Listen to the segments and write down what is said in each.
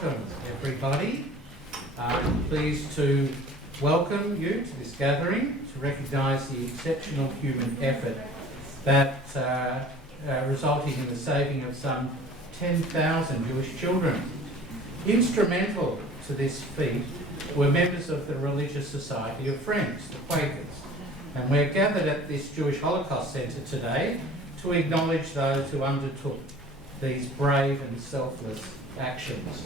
Welcome, everybody. I'm pleased to welcome you to this gathering to recognise the exceptional human effort that resulting in the saving of some 10,000 Jewish children. Instrumental to this feat were members of the Religious Society of Friends, the Quakers, and we're gathered at this Jewish Holocaust Centre today to acknowledge those who undertook these brave and selfless actions.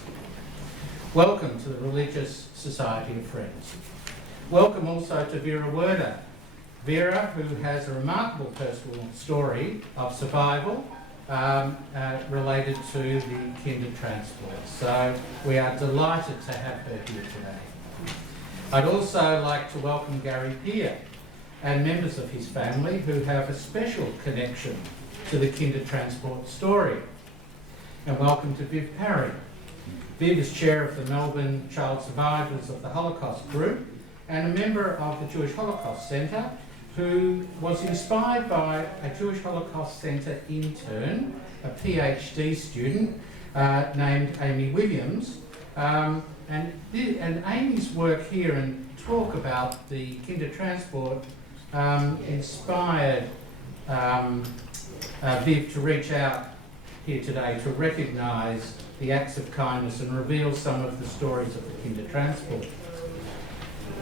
Welcome to the Religious Society of Friends. Welcome also to Vera Werder. Vera, who has a remarkable personal story of survival related to the Kindertransport. So we are delighted to have her here today. I'd also like to welcome Gary Peer and members of his family who have a special connection to the Kindertransport story. And welcome to Viv Parry. Viv is chair of the Melbourne Child Survivors of the Holocaust Group and a member of the Jewish Holocaust Centre, who was inspired by a Jewish Holocaust Centre intern, a PhD student named Amy Williams. And Amy's work here and talk about the Kindertransport inspired Viv to reach out here today to recognise the acts of kindness and reveal some of the stories of the Kindertransport.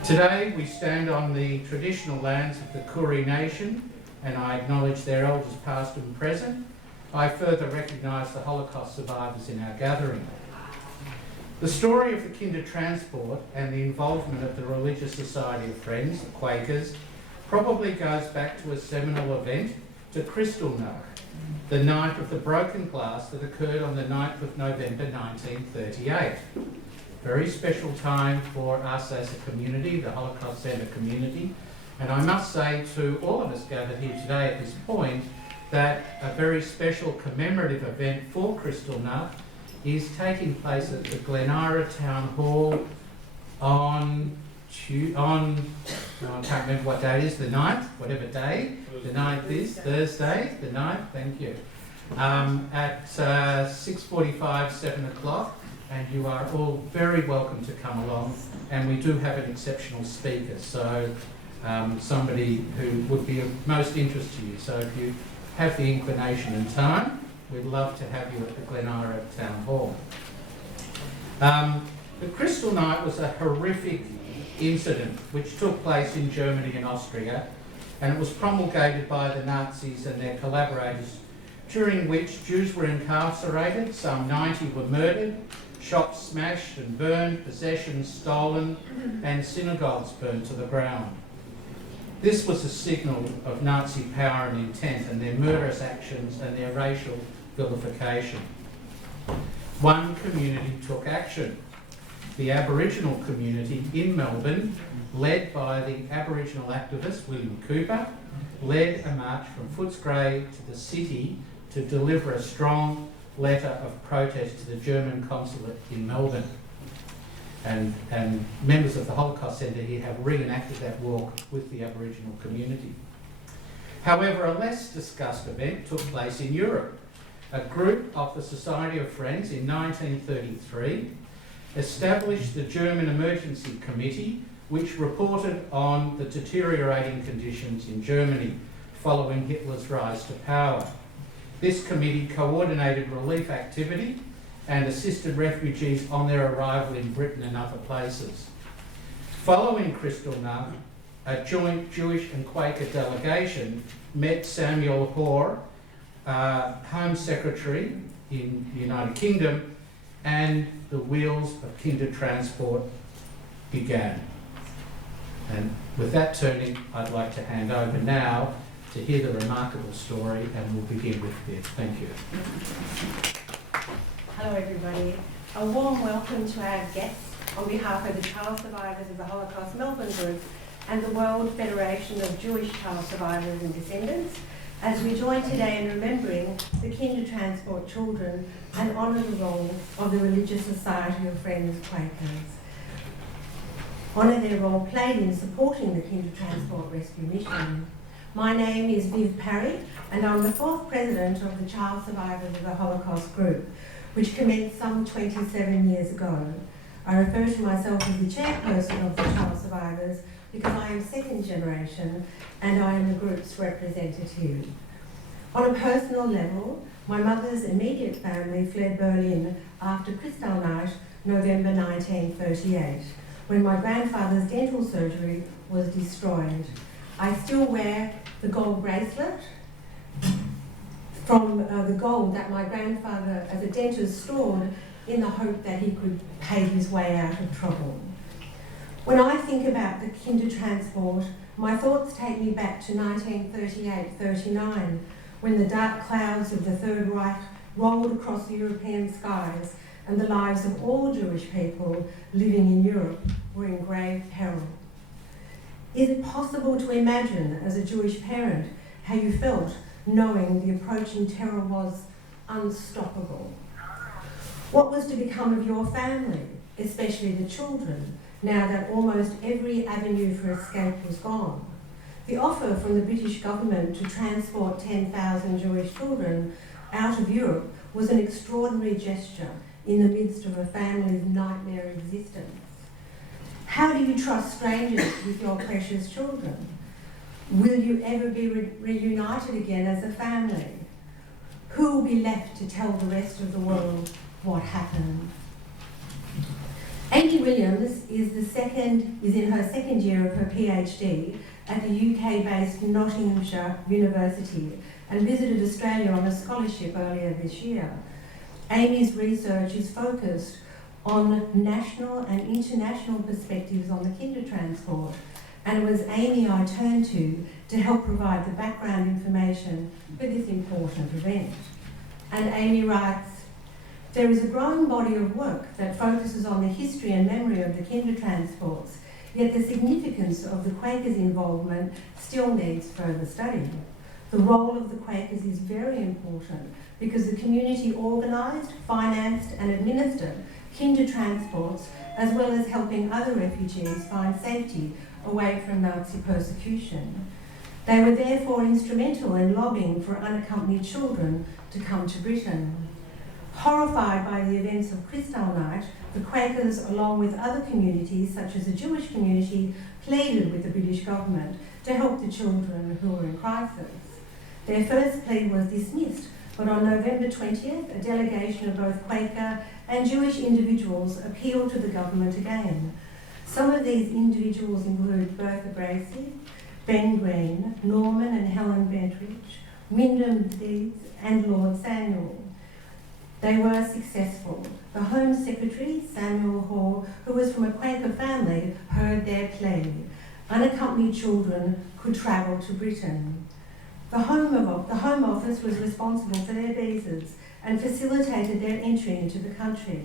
Today we stand on the traditional lands of the Koori Nation, and I acknowledge their elders past and present. I further recognise the Holocaust survivors in our gathering. The story of the Kindertransport and the involvement of the Religious Society of Friends, the Quakers, probably goes back to a seminal event, to Kristallnacht, the night of the broken glass that occurred on the 9th of November 1938. Very special time for us as a community, the Holocaust Centre community. And I must say to all of us gathered here today at this point that a very special commemorative event for Kristallnacht is taking place at the Glenara Town Hall on I can't remember what day it is, the 9th, whatever day, the 9th is, Thursday, the 9th, thank you, at 6:45, 7 o'clock, and you are all very welcome to come along, and we do have an exceptional speaker, so somebody who would be of most interest to you. So if you have the inclination and time, we'd love to have you at the Glenara Town Hall. The Kristallnacht was a horrific incident which took place in Germany and Austria, and it was promulgated by the Nazis and their collaborators, during which Jews were incarcerated, some 90 were murdered, shops smashed and burned, possessions stolen, and synagogues burned to the ground. This was a signal of Nazi power and intent and their murderous actions and their racial vilification. One community took action. The Aboriginal community in Melbourne, led by the Aboriginal activist William Cooper, led a march from Footscray to the city to deliver a strong letter of protest to the German consulate in Melbourne. And members of the Holocaust Centre here have reenacted that walk with the Aboriginal community. However, a less discussed event took place in Europe. A group of the Society of Friends in 1933 established the German Emergency Committee, which reported on the deteriorating conditions in Germany following Hitler's rise to power. This committee coordinated relief activity and assisted refugees on their arrival in Britain and other places. Following Kristallnacht, a joint Jewish and Quaker delegation met Samuel Hoare, Home Secretary in the United Kingdom, and the wheels of Kindertransport began. And with that turning, I'd like to hand over now to hear the remarkable story, and we'll begin with Viv. Thank you. Hello everybody. A warm welcome to our guests on behalf of the Child Survivors of the Holocaust Melbourne Group and the World Federation of Jewish Child Survivors and Descendants, as we join today in remembering the Kindertransport children and honour the role of the Religious Society of Friends, Quakers. Honour their role played in supporting the Kindertransport rescue mission. My name is Viv Parry, and I'm the 4th President of the Child Survivors of the Holocaust Group, which commenced some 27 years ago. I refer to myself as the chairperson of the child survivors because I am second generation and I am the group's representative. On a personal level, my mother's immediate family fled Berlin after Kristallnacht, November 1938, when my grandfather's dental surgery was destroyed. I still wear the gold bracelet from the gold that my grandfather as a dentist stored in the hope that he could pay his way out of trouble. When I think about the Kindertransport, my thoughts take me back to 1938-39, when the dark clouds of the Third Reich rolled across the European skies and the lives of all Jewish people living in Europe were in grave peril. Is it possible to imagine, as a Jewish parent, how you felt knowing the approaching terror was unstoppable? What was to become of your family, especially the children, now that almost every avenue for escape was gone? The offer from the British government to transport 10,000 Jewish children out of Europe was an extraordinary gesture in the midst of a family's nightmare existence. How do you trust strangers with your precious children? Will you ever be reunited again as a family? Who will be left to tell the rest of the world what happened? Amy Williams is in her second year of her PhD at the UK-based Nottinghamshire University and visited Australia on a scholarship earlier this year. Amy's research is focused on national and international perspectives on the Kindertransport, and it was Amy I turned to help provide the background information for this important event. And Amy writes, "There is a growing body of work that focuses on the history and memory of the Kindertransports, yet the significance of the Quakers' involvement still needs further study. The role of the Quakers is very important because the community organised, financed and administered Kindertransports, as well as helping other refugees find safety away from Nazi persecution. They were therefore instrumental in lobbying for unaccompanied children to come to Britain. Horrified by the events of Kristallnacht, the Quakers, along with other communities such as the Jewish community, pleaded with the British government to help the children who were in crisis. Their first plea was dismissed, but on November 20th, a delegation of both Quaker and Jewish individuals appealed to the government again. Some of these individuals include Bertha Bracey, Ben Green, Norman and Helen Bentridge, Wyndham Deeds and Lord Samuel. They were successful. The Home Secretary, Samuel Hall, who was from a Quaker family, heard their plea. Unaccompanied children could travel to Britain. The Home Office was responsible for their visas and facilitated their entry into the country.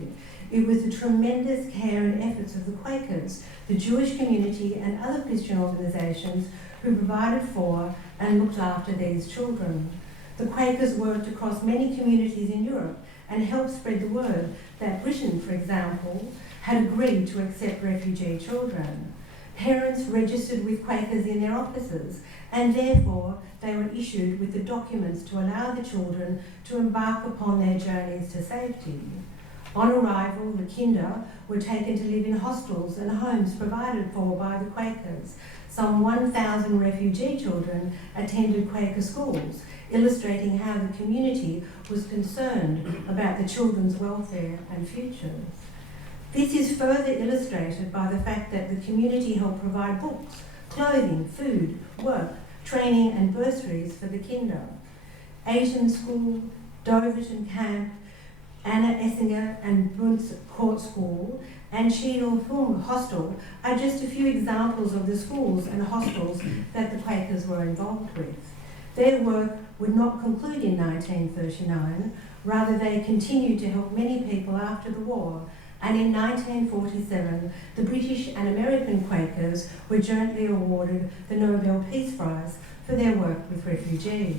It was the tremendous care and efforts of the Quakers, the Jewish community and other Christian organisations who provided for and looked after these children. The Quakers worked across many communities in Europe and helped spread the word that Britain, for example, had agreed to accept refugee children. Parents registered with Quakers in their offices, and therefore they were issued with the documents to allow the children to embark upon their journeys to safety. On arrival, the Kinder were taken to live in hostels and homes provided for by the Quakers. Some 1,000 refugee children attended Quaker schools, illustrating how the community was concerned about the children's welfare and futures. This is further illustrated by the fact that the community helped provide books, clothing, food, work, training and bursaries for the Kinder. Asian School, Doverton Camp, Anna Essinger and Bunce Court School and Cheadle Film Hostel are just a few examples of the schools and hostels that the Quakers were involved with. Their work would not conclude in 1939, rather they continued to help many people after the war, and in 1947 the British and American Quakers were jointly awarded the Nobel Peace Prize for their work with refugees.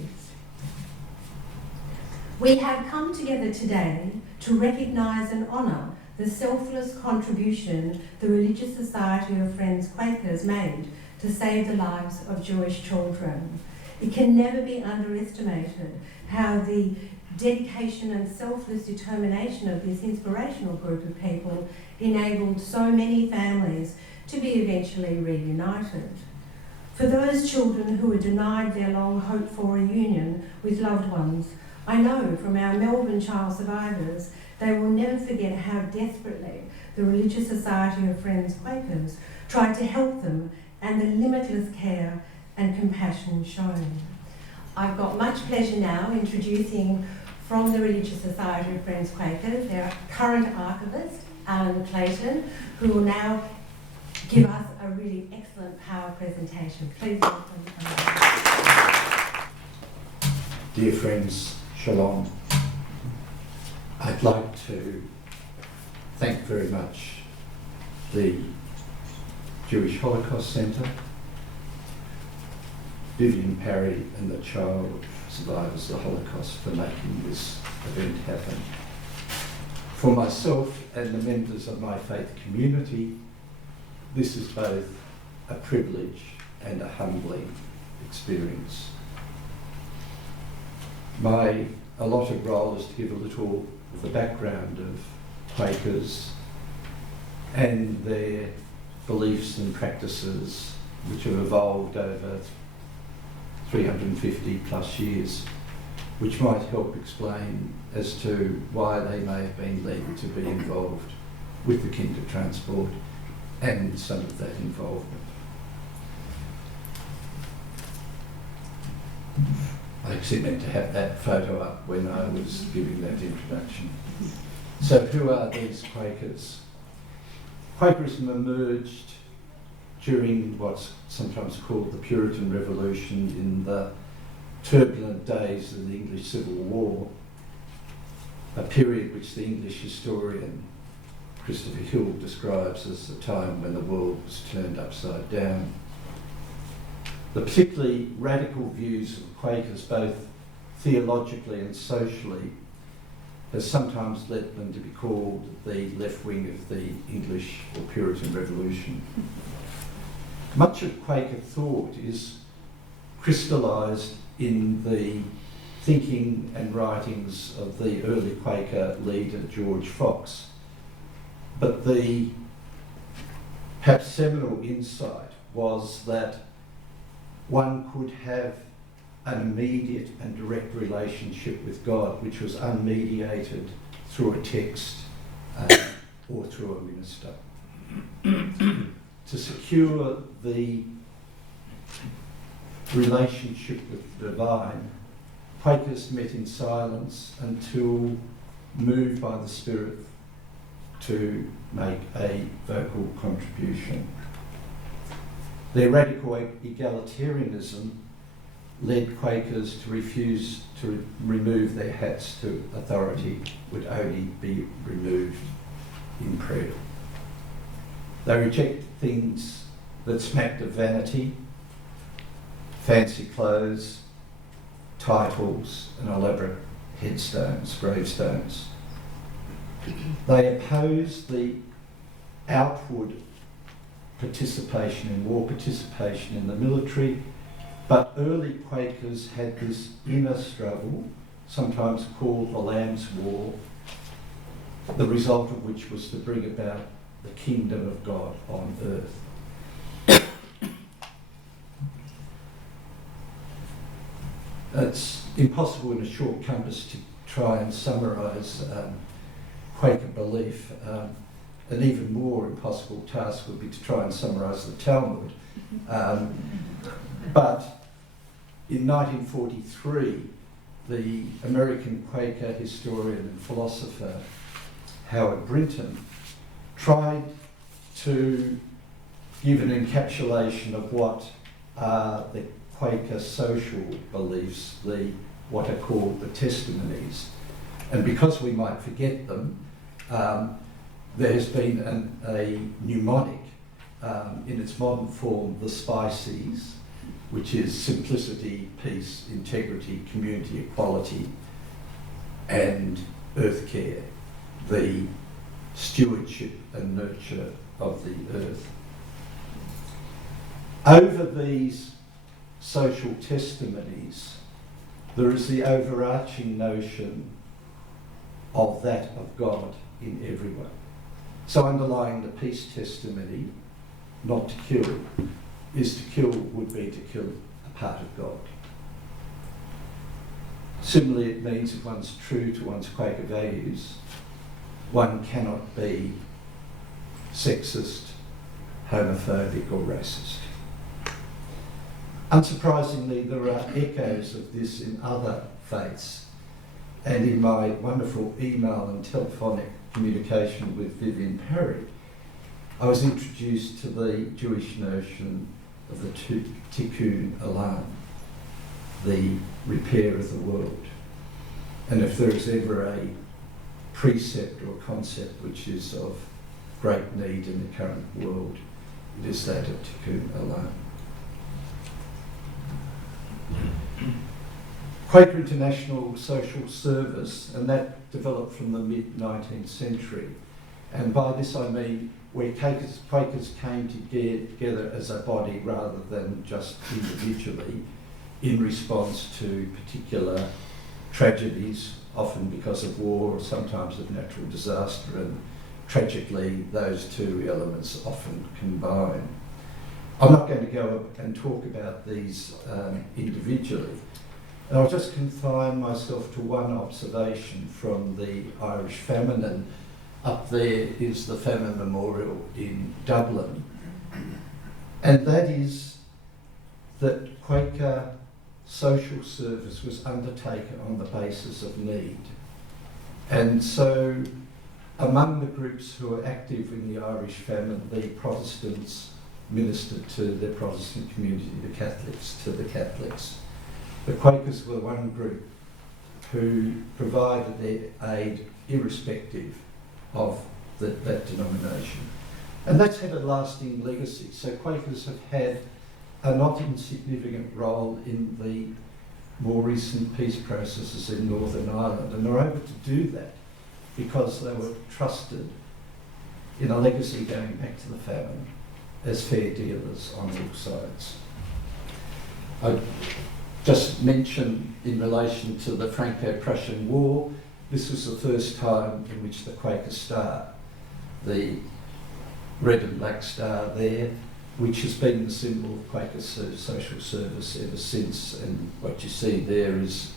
We have come together today to recognise and honour the selfless contribution the Religious Society of Friends Quakers made to save the lives of Jewish children. It can never be underestimated how the dedication and selfless determination of this inspirational group of people enabled so many families to be eventually reunited. For those children who were denied their long hoped for reunion with loved ones, I know from our Melbourne child survivors they will never forget how desperately the Religious Society of Friends Quakers tried to help them and the limitless care and compassion shown. I've got much pleasure now introducing from the Religious Society of Friends Quakers their current archivist, Alan Clayton, who will now give us a really excellent power presentation. Please welcome Alan. Dear friends, Shalom. I'd like to thank very much the Jewish Holocaust Centre, Vivian Parry and the child survivors of the Holocaust for making this event happen. For myself and the members of my faith community, this is both a privilege and a humbling experience. My allotted role is to give a little of the background of Quakers and their beliefs and practices which have evolved over 350 plus years, which might help explain as to why they may have been led to be involved with the Kindertransport and some of that involvement. I actually meant to have that photo up when I was giving that introduction. So who are these Quakers? Quakerism emerged during what's sometimes called the Puritan Revolution in the turbulent days of the English Civil War, a period which the English historian Christopher Hill describes as the time when the world was turned upside down. The particularly radical views of Quakers, both theologically and socially, has sometimes led them to be called the left wing of the English or Puritan Revolution. Much of Quaker thought is crystallised in the thinking and writings of the early Quaker leader George Fox. But the perhaps seminal insight was that one could have an immediate and direct relationship with God, which was unmediated through a text or through a minister. To secure the relationship with the divine, Quakers met in silence until moved by the Spirit to make a vocal contribution. Their radical egalitarianism led Quakers to refuse to remove their hats to authority, would only be removed in prayer. They reject things that smacked of vanity, fancy clothes, titles, and elaborate headstones, gravestones. They oppose the outward participation in war, participation in the military, but early Quakers had this inner struggle, sometimes called the Lamb's War, the result of which was to bring about the kingdom of God on earth. It's impossible in a short compass to try and summarise Quaker belief. An even more impossible task would be to try and summarise the Talmud. But in 1943, the American Quaker historian and philosopher Howard Brinton tried to give an encapsulation of what are the Quaker social beliefs, what are called the testimonies. And because we might forget them, there has been a mnemonic in its modern form, the SPICES, which is simplicity, peace, integrity, community, equality, and earth care, the stewardship and nurture of the earth. Over these social testimonies, there is the overarching notion of that of God in everyone. So underlying the peace testimony, not to kill, is to kill would be to kill a part of God. Similarly, it means if one's true to one's Quaker values, one cannot be sexist, homophobic or racist. Unsurprisingly, there are echoes of this in other faiths, and in my wonderful email and telephonic communication with Vivian Parry, I was introduced to the Jewish notion of the tikkun olam, the repair of the world. And if there is ever a precept or concept which is of great need in the current world, it is that of tikkun olam. Quaker International Social Service, and that developed from the mid-19th century. And by this I mean where Quakers came together as a body rather than just individually in response to particular tragedies, often because of war or sometimes of natural disaster, and tragically those two elements often combine. I'm not going to go and talk about these individually. I'll just confine myself to one observation from the Irish famine, and up there is the famine memorial in Dublin, and that is that Quaker social service was undertaken on the basis of need. And so among the groups who were active in the Irish famine, the Protestants ministered to the Protestant community, the Catholics to the Catholics. The Quakers were one group who provided their aid irrespective of that denomination. And that's had a lasting legacy. So Quakers have had a not insignificant role in the more recent peace processes in Northern Ireland, and they're able to do that because they were trusted in a legacy going back to the famine as fair dealers on all sides. I just mention in relation to the Franco-Prussian War, this was the first time in which the Quaker Star, the red and black star there, which has been the symbol of Quaker social service ever since, and what you see there is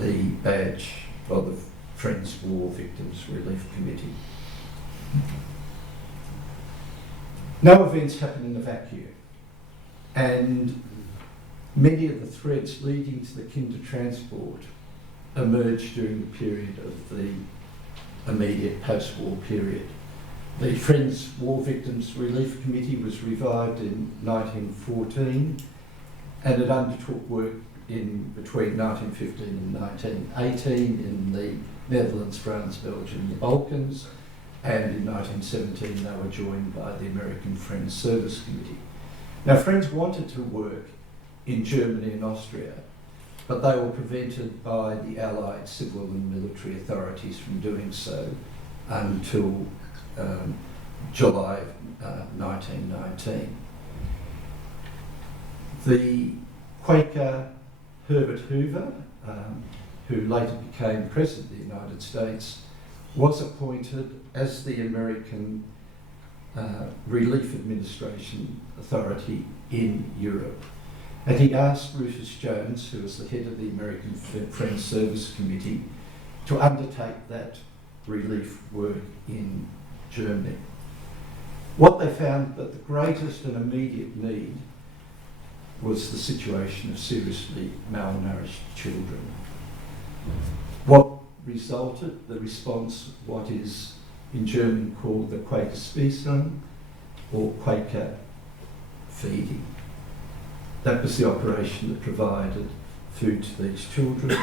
the badge of the Friends War Victims Relief Committee. No events happen in a vacuum, and many of the threads leading to the Kindertransport emerged during the period of the immediate post-war period. The Friends War Victims Relief Committee was revived in 1914, and it undertook work in between 1915 and 1918 in the Netherlands, France, Belgium, and the Balkans, and in 1917 they were joined by the American Friends Service Committee. Now, Friends wanted to work in Germany and Austria, but they were prevented by the Allied civil and military authorities from doing so until July 1919. The Quaker Herbert Hoover, who later became President of the United States, was appointed as the American Relief Administration Authority in Europe. And he asked Rufus Jones, who was the head of the American Friends Service Committee, to undertake that relief work in Germany. What they found that the greatest and immediate need was the situation of seriously malnourished children. What resulted, the response, what is in German called the Quaker Speisung, or Quaker feeding. That was the operation that provided food to these children.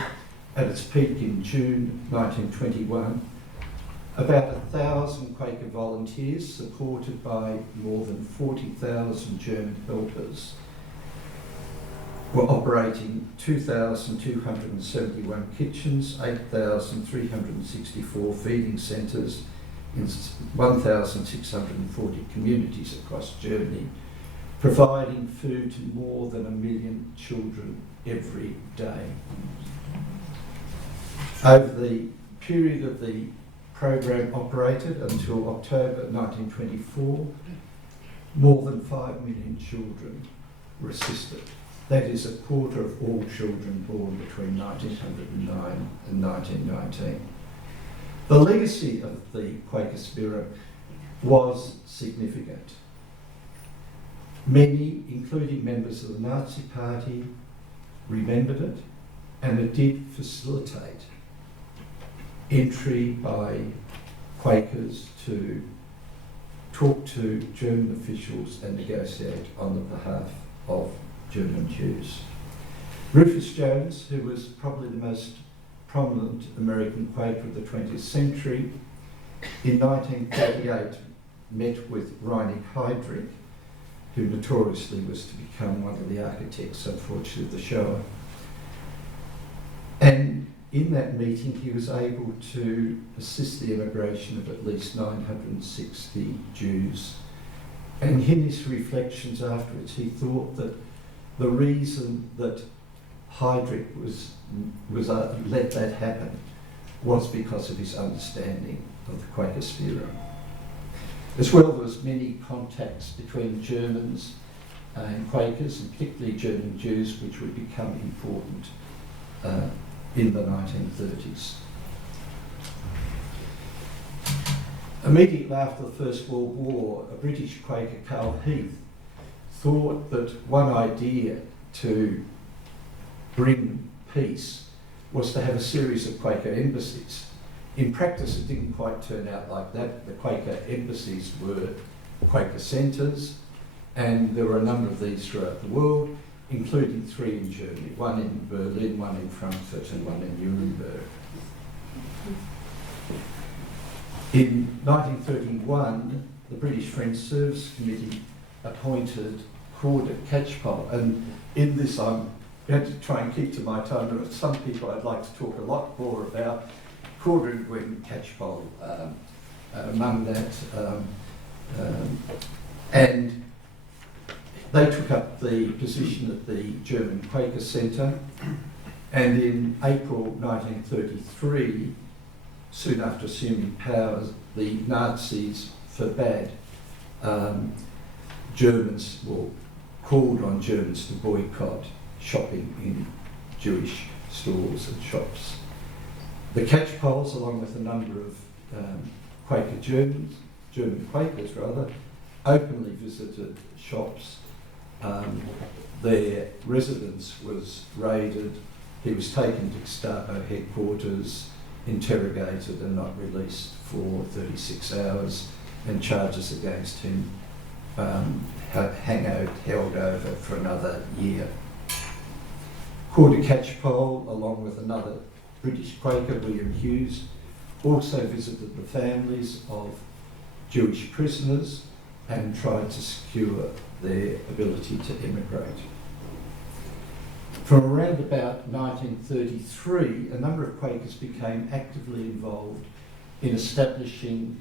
At its peak in June 1921, about 1,000 Quaker volunteers, supported by more than 40,000 German helpers, were operating 2,271 kitchens, 8,364 feeding centres in 1,640 communities across Germany, providing food to more than 1 million children every day. Over the period of the program operated until October 1924, more than 5 million children were assisted. That is a quarter of all children born between 1909 and 1919. The legacy of the Quaker spirit was significant. Many, including members of the Nazi Party, remembered it, and it did facilitate entry by Quakers to talk to German officials and negotiate on the behalf of German Jews. Rufus Jones, who was probably the most prominent American Quaker of the 20th century, in 1938 met with Reinig Heydrich, who notoriously was to become one of the architects, unfortunately, of the Shoah. And in that meeting, he was able to assist the immigration of at least 960 Jews. And in his reflections afterwards, he thought that the reason that Heydrich let that happen was because of his understanding of the Quaker spirit. As well, there was many contacts between Germans and Quakers, and particularly German Jews, which would become important in the 1930s. Immediately after the First World War, a British Quaker, Carl Heath, thought that one idea to bring peace was to have a series of Quaker embassies. In practice, it didn't quite turn out like that. The Quaker embassies were Quaker centres, and there were a number of these throughout the world, including 3 in Germany, 1 in Berlin, 1 in Frankfurt, and 1 in Nuremberg. In 1931, the British Friends Service Committee appointed Corder Catchpole, and in this I'm going to try and keep to my time. There are some people I'd like to talk a lot more about. Corder and Gwen Catchpole among that, and they took up the position at the German Quaker Centre, and in April 1933, soon after assuming power, the Nazis forbade Germans, or called on Germans to boycott shopping in Jewish stores and shops. The Catchpoles, along with a number of Quaker German Quakers rather, openly visited shops. Their residence was raided. He was taken to Gestapo headquarters, interrogated and not released for 36 hours, and charges against him held over for another year. Corder Catchpole, along with another British Quaker, William Hughes, also visited the families of Jewish prisoners and tried to secure their ability to immigrate. From around about 1933, a number of Quakers became actively involved in establishing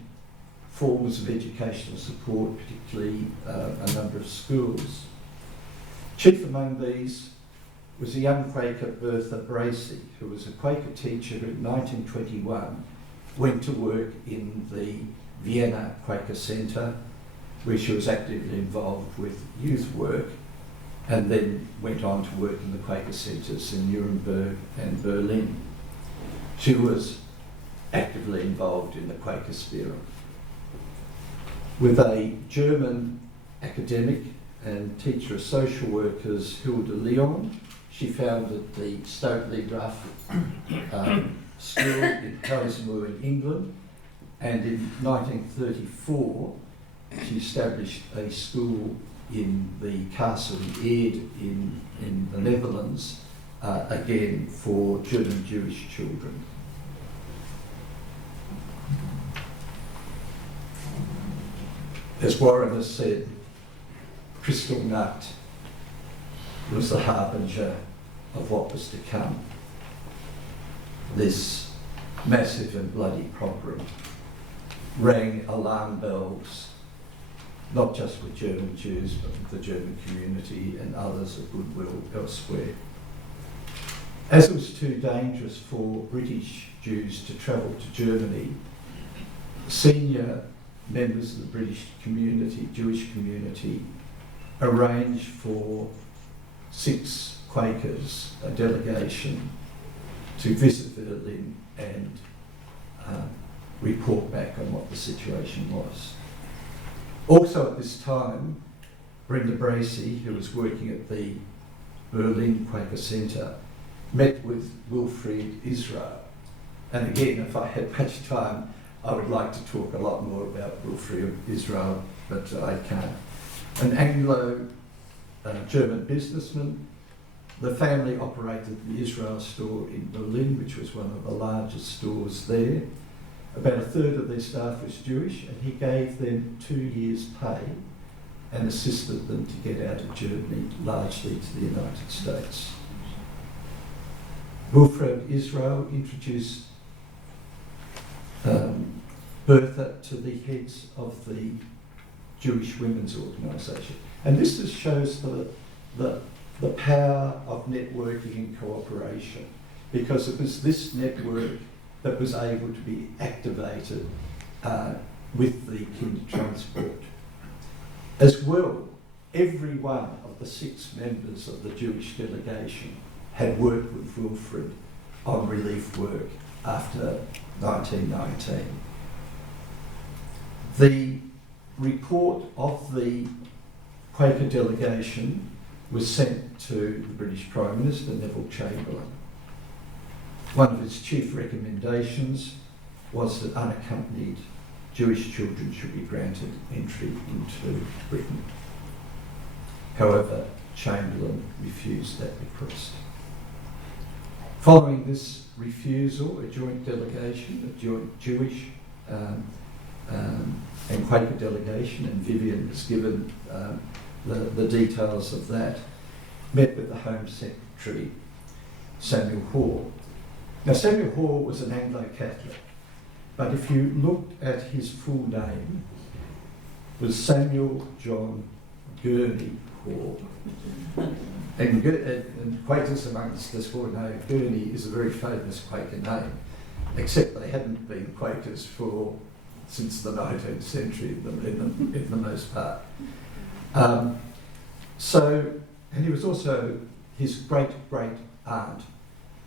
forms of educational support, particularly a number of schools. Chief among these was a young Quaker, Bertha Bracey, who was a Quaker teacher who in 1921 went to work in the Vienna Quaker Centre, where she was actively involved with youth work, and then went on to work in the Quaker centres in Nuremberg and Berlin. She was actively involved in the Quaker spirit. With a German academic and teacher of social workers, Hilda Leon, she founded the Stokely Rough School in Hillsmoor in England, and in 1934 she established a school in the Castle Eerd in the Netherlands, again for German Jewish children. As Warren has said, Kristallnacht was the harbinger of what was to come. This massive and bloody pogrom rang alarm bells not just with German Jews, but with the German community and others of goodwill elsewhere. As it was too dangerous for British Jews to travel to Germany, senior members of the British community, Jewish community, arranged for 6 Quakers, a delegation, to visit Berlin and report back on what the situation was. Also at this time, Brenda Bracey, who was working at the Berlin Quaker Centre, met with Wilfrid Israel. And again, if I had much time, I would like to talk a lot more about Wilfrid Israel, but I can't. An Anglo-German businessman. The family operated the Israel store in Berlin, which was one of the largest stores there. About a third of their staff was Jewish, and he gave them 2 years' pay and assisted them to get out of Germany, largely to the United States. Wilfrid Israel introduced Bertha to the heads of the Jewish Women's Organisation. And this just shows the power of networking and cooperation, because it was this network that was able to be activated with the Kindertransport. As well, every one of the 6 members of the Jewish delegation had worked with Wilfrid on relief work after 1919. The report of the Quaker delegation was sent to the British Prime Minister, Neville Chamberlain. One of its chief recommendations was that unaccompanied Jewish children should be granted entry into Britain. However, Chamberlain refused that request. Following this refusal, a joint delegation, a joint Jewish and Quaker delegation, and Vivian has given the details of that, met with the Home Secretary, Samuel Hoare. Now, Samuel Hoare was an Anglo-Catholic, but if you looked at his full name, it was Samuel John Gurney Hoare. And Quakers amongst us will know Gurney is a very famous Quaker name, except they hadn't been Quakers since the 19th century in the most part. And he was also, his great-great-aunt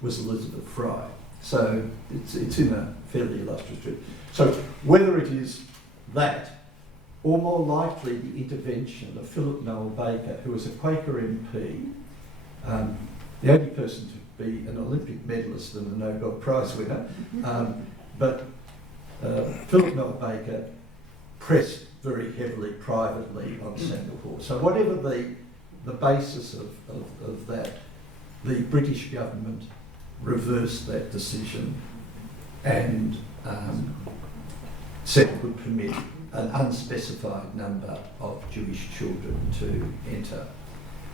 was Elizabeth Fry. So it's in a fairly illustrious trip. So whether it is that, or more likely the intervention of Philip Noel Baker, who was a Quaker MP, the only person to be an Olympic medalist and a Nobel Prize winner, but Philip Noel Baker pressed very heavily privately on Samuel Hoare. So whatever the basis of that, the British government reversed that decision and said it would permit an unspecified number of Jewish children to enter.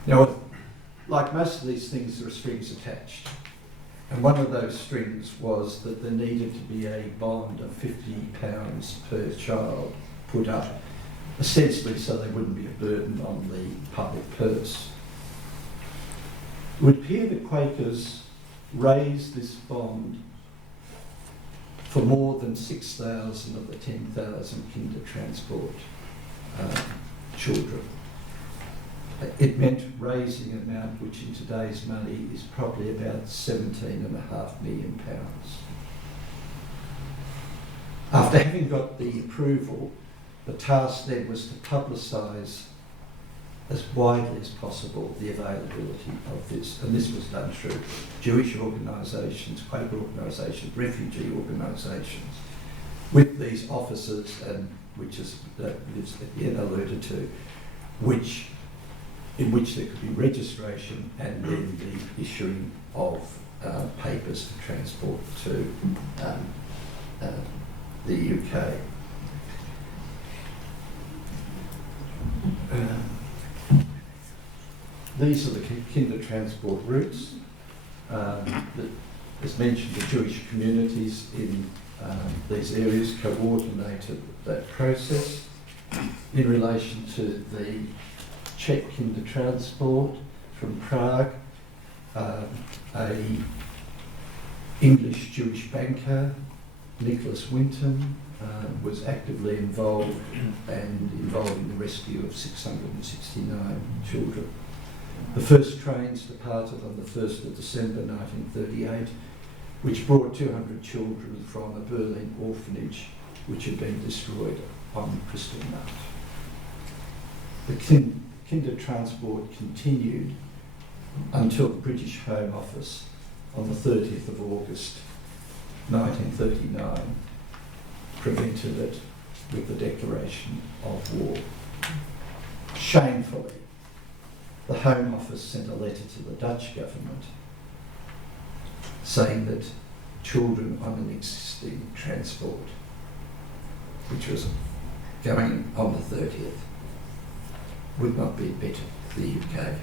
Now, like most of these things, there are strings attached. And one of those strings was that there needed to be a bond of £50 per child put up, ostensibly so they wouldn't be a burden on the public purse. It would appear that Quakers raised this bond for more than 6,000 of the 10,000 Kindertransport children. It meant raising an amount which in today's money is probably about £17.5 million. After having got the approval, the task then was to publicise as widely as possible the availability of this. And this was done through Jewish organisations, Quaker organisations, refugee organisations, with these officers, and which is again alluded to, in which there could be registration and then the issuing of papers for transport to the UK. These are the Kindertransport routes. As mentioned, the Jewish communities in these areas coordinated that process. in relation to the Czech Kindertransport from Prague, a English Jewish banker, Nicholas Winton, was actively involved in the rescue of 669 children. The first trains departed on the 1st of December 1938, which brought 200 children from a Berlin orphanage which had been destroyed on Kristallnacht. The Kindertransport continued until the British Home Office on the 30th of August 1939 prevented it with the declaration of war. Shamefully, the Home Office sent a letter to the Dutch government saying that children on an existing transport, which was going on the 30th, would not be better for the UK.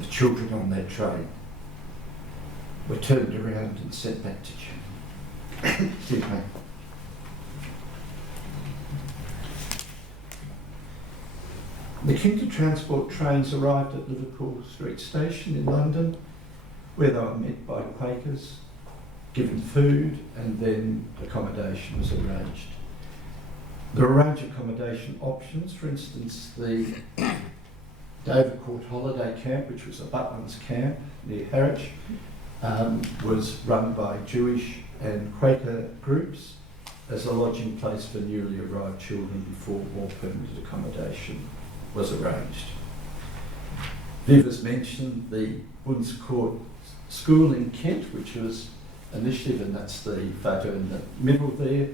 The children on that train were turned around and sent back to Germany. Excuse me. The Kindertransport trains arrived at Liverpool Street Station in London, where they were met by Quakers, given food, and then accommodation was arranged. There were a range of accommodation options. For instance, the Dovercourt Holiday Camp, which was a Butlins camp near Harwich, was run by Jewish and Quaker groups as a lodging place for newly arrived children before more permanent accommodation was arranged. Viv mentioned the Bundscourt School in Kent, which was initiative, and that's the photo in the middle there,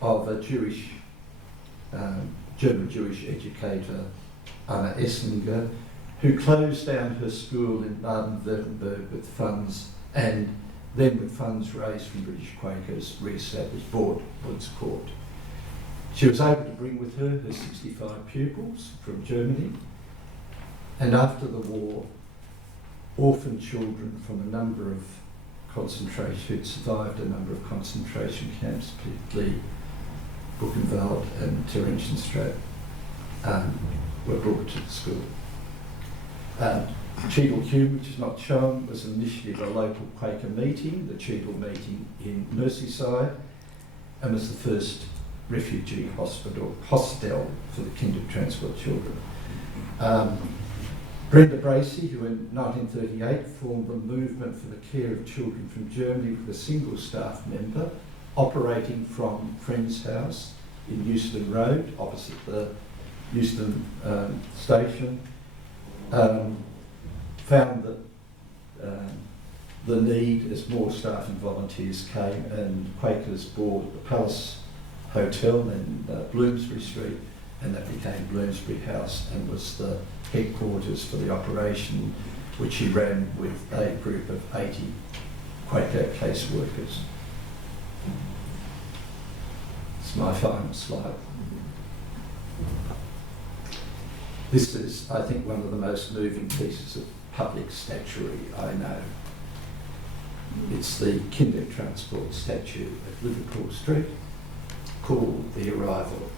of a Jewish, German Jewish educator, Anna Esslinger, who closed down her school in Baden-Württemberg with funds, and then with funds raised from British Quakers, bought Bundscourt. She was able to bring with her 65 pupils from Germany, and after the war, orphan children from a number of who'd survived a number of concentration camps, particularly Buchenwald and Theresienstadt, were brought to the school. Cheadle Hume, which is not shown, was an initiative of a local Quaker meeting, the Cheadle meeting in Merseyside, and was the first refugee hostel for the Kindertransport children. Brenda Bracey, who in 1938 formed a movement for the care of children from Germany with a single staff member, operating from Friend's house in Euston Road, opposite the Euston station, found that the need as more staff and volunteers came, and Quakers bought the Palace Hotel in Bloomsbury Street, and that became Bloomsbury House and was the headquarters for the operation, which he ran with a group of 80 Quaker case workers. It's my final slide. This is, I think, one of the most moving pieces of public statuary I know. It's the Kindertransport statue at Liverpool Street, called The Arrival.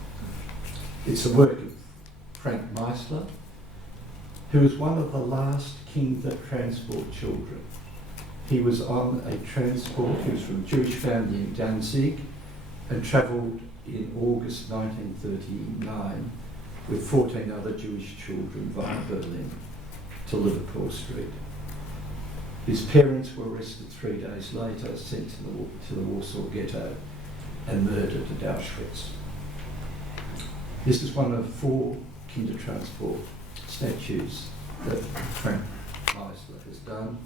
It's a work of Frank Meisler, who was one of the last Kindertransport children. He was on a transport, he was from a Jewish family in Danzig, and travelled in August 1939 with 14 other Jewish children via Berlin to Liverpool Street. His parents were arrested 3 days later, sent to the Warsaw Ghetto, and murdered at Auschwitz. This is one of 4 Kindertransport statues that Frank Meisler has done.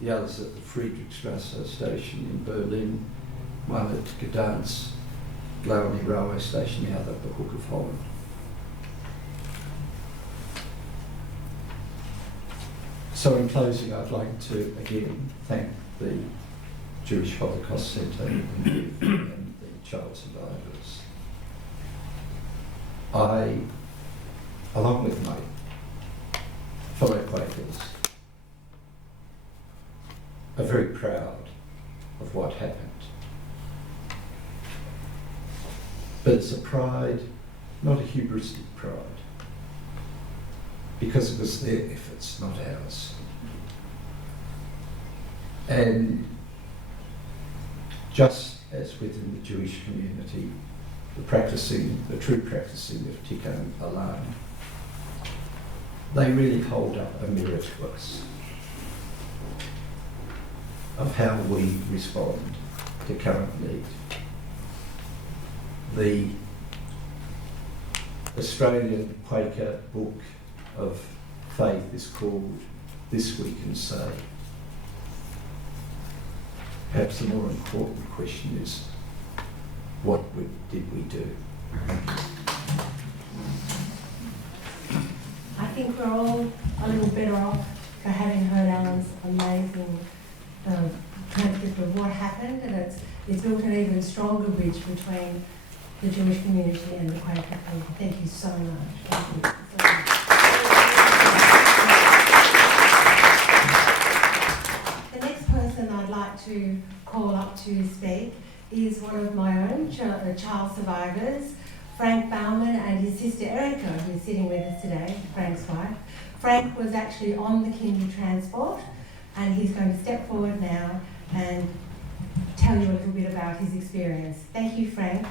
The others at the Friedrichstrasse station in Berlin, one at Gdansk, Blawney railway station, the other at the Hook of Holland. So in closing, I'd like to again thank the Jewish Holocaust Centre and the child survivors. I, along with my fellow Quakers, are very proud of what happened. But it's a pride, not a hubristic pride, because it was their efforts, not ours. And just as within the Jewish community, the true practicing of Tikkun Olam, they really hold up a mirror to us of how we respond to current need. The Australian Quaker book of faith is called This We Can Say. Perhaps the more important question is, what did we do? I think we're all a little better off for having heard Alan's amazing transcript of what happened, and it's built an even stronger bridge between the Jewish community and the Quaker community. Thank you so much. Thank you so much. The next person I'd like to call up to speak is one of my own child survivors, Frank Bauman, and his sister Erica, who's sitting with us today, Frank's wife. Frank was actually on the Kindertransport, and he's going to step forward now and tell you a little bit about his experience. Thank you, Frank.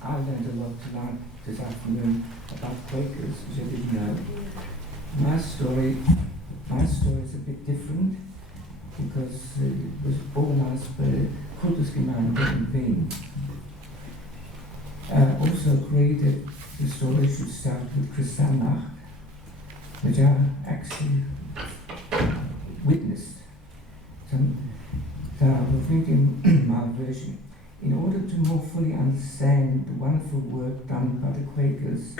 I learned a lot tonight, this afternoon, about Quakers, which I didn't know. My story is a bit different because it was organized by Kultusgemeinde in Wien. I also agreed that the story should start with Kristallnacht, which I actually witnessed. So I will read in my version. In order to more fully understand the wonderful work done by the Quakers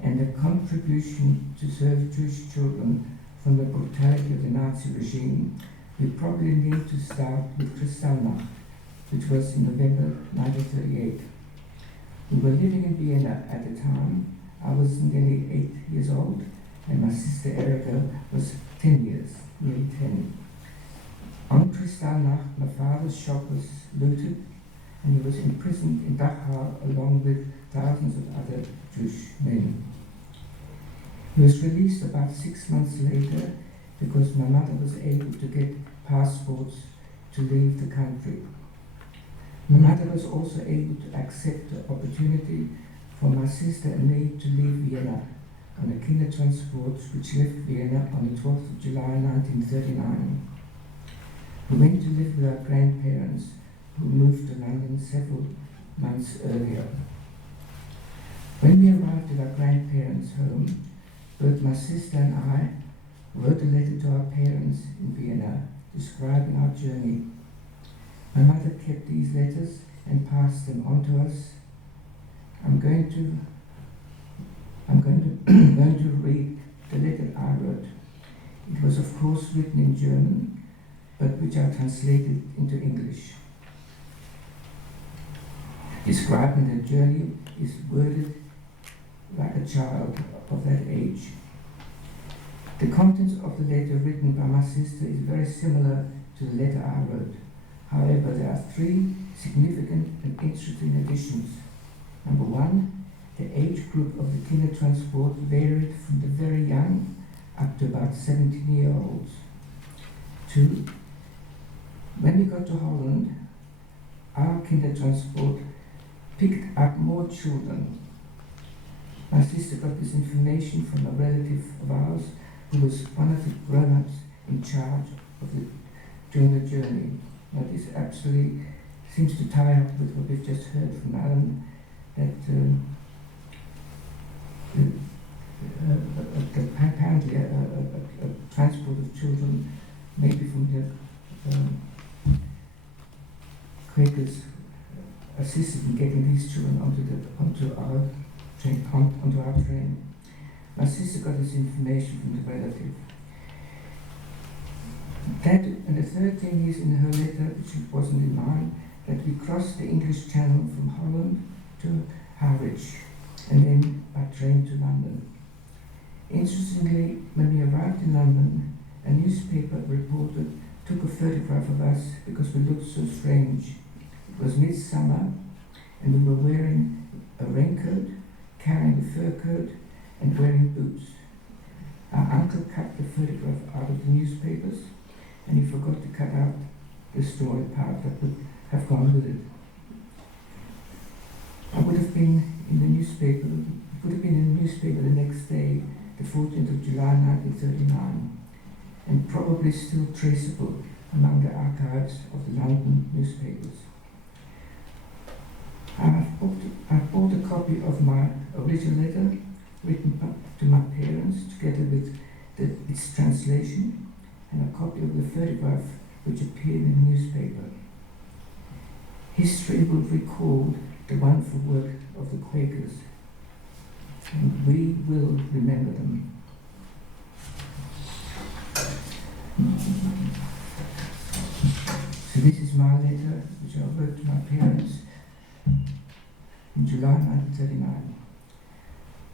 and the contribution to serve Jewish children from the brutality of the Nazi regime, we probably need to start with Kristallnacht, which was in November 1938. We were living in Vienna at the time. I was nearly 8 years old, and my sister Erica was 10 years, nearly 10. On Kristallnacht, my father's shop was looted, and he was imprisoned in Dachau along with thousands of other Jewish men. He was released about 6 months later because my mother was able to get passports to leave the country. My mother was also able to accept the opportunity for my sister and me to leave Vienna on a Kindertransport which left Vienna on the 12th of July 1939. We went to live with our grandparents, who moved to London several months earlier. When we arrived at our grandparents' home, both my sister and I wrote a letter to our parents in Vienna describing our journey. My mother kept these letters and passed them on to us. I'm going to read the letter I wrote. It was of course written in German, but which I translated into English. Describing the journey is worded like a child of that age. The contents of the letter written by my sister is very similar to the letter I wrote. However, there are 3 significant and interesting additions. Number 1, the age group of the Kindertransport varied from the very young up to about 17-year-olds. 2, when we got to Holland, our Kindertransport picked up more children. My sister got this information from a relative of ours who was one of the grown-ups in charge during the journey. Now this absolutely seems to tie up with what we've just heard from Alan, that apparently a transport of children, maybe from the Quakers, assisted in getting these children onto our train. My sister got this information from the relative. And the third thing is in her letter, which wasn't in mine, that we crossed the English Channel from Holland to Harwich, and then by train to London. Interestingly, when we arrived in London, a newspaper reporter took a photograph of us because we looked so strange. It It was midsummer, and we were wearing a raincoat, carrying a fur coat, and wearing boots. Our uncle cut the photograph out of the newspapers, and he forgot to cut out the story part that would have gone with it. I would have been in the newspaper, the next day, the 14th of July 1939, and probably still traceable among the archives of the London newspapers. I bought a copy of my original letter written to my parents together with its translation and a copy of the photograph which appeared in the newspaper. History will recall the wonderful work of the Quakers, and we will remember them. So this is my letter which I wrote to my parents in July 1939.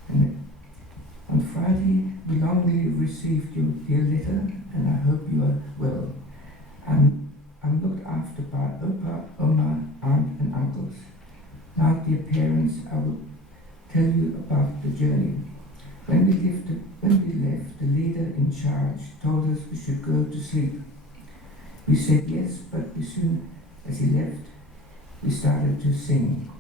And on Friday, we longingly received your dear letter, and I hope you are well. I'm looked after by Opa, Oma, Aunt and Uncles. Like dear parents, I will tell you about the journey. When we left, the leader in charge told us we should go to sleep. We said yes, but as soon as he left, we started to sing.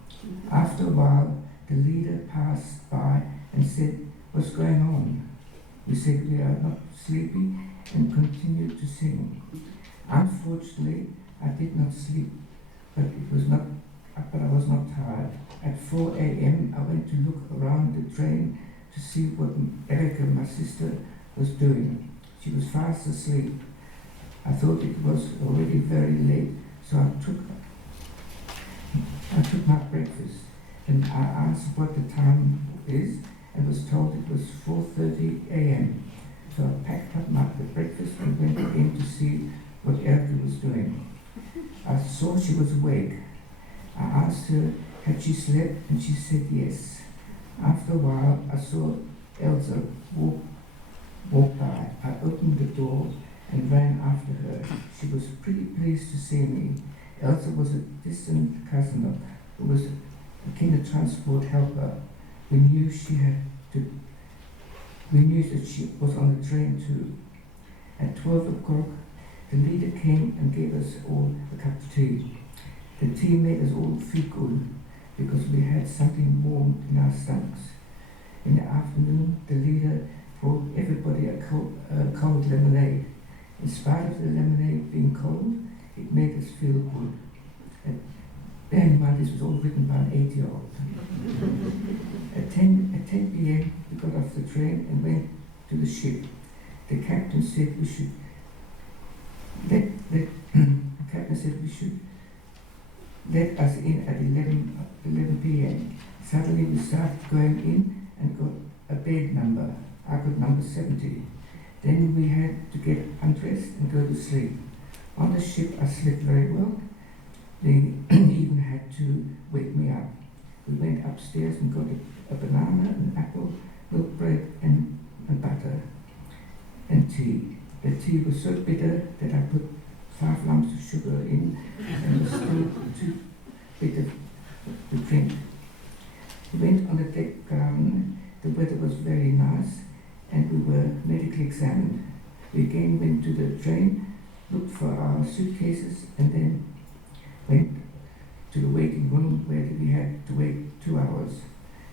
After a while, the leader passed by and said, "What's going on?" We said we are not sleepy and continued to sing. Unfortunately, I did not sleep, but I was not tired. At 4 a.m., I went to look around the train to see what Erica, my sister, was doing. She was fast asleep. I thought it was already very late, so I took my breakfast, and I asked what the time is, and was told it was 4:30 a.m. So I packed up the breakfast and went in to see what Erica was doing. I saw she was awake. I asked her, had she slept, and she said yes. After a while, I saw Elsa walk by. I opened the door and ran after her. She was pretty pleased to see me. Elsa was a distant cousin who was a Kindertransport helper. We knew that she was on the train too. At 12 o'clock, the leader came and gave us all a cup of tea. The tea made us all feel good because we had something warm in our stomachs. In the afternoon, the leader brought everybody a cold lemonade. In spite of the lemonade being cold, it made us feel good. And bear in mind, this was all written by an 8-year-old. At 10 p.m., we got off the train and went to the ship. The captain said we should let us in at 11 p.m. Suddenly we started going in and got a bed number. I got number 70. Then we had to get undressed and go to sleep. On the ship I slept very well. They even had to wake me up. We went upstairs and got a banana, an apple, milk bread and butter and tea. The tea was so bitter that I put 5 lumps of sugar in and it was still too bitter to drink. We went on the deck garden. The weather was very nice and we were medically examined. We again went to the train, looked for our suitcases and then went to the waiting room where we had to wait 2 hours.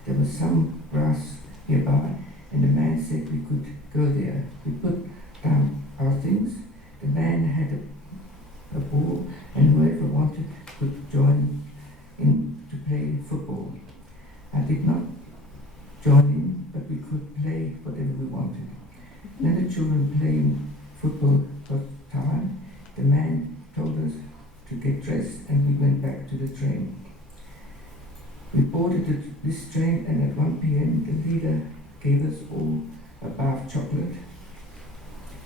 There was some grass nearby and the man said we could go there. We put down our things. The man had a ball and whoever wanted could join in to play football. I did not join in, but we could play whatever we wanted. When the children playing football got tired, the man told us to get dressed and we went back to the train. We boarded this train and at 1 p.m. the leader gave us all a bar of chocolate.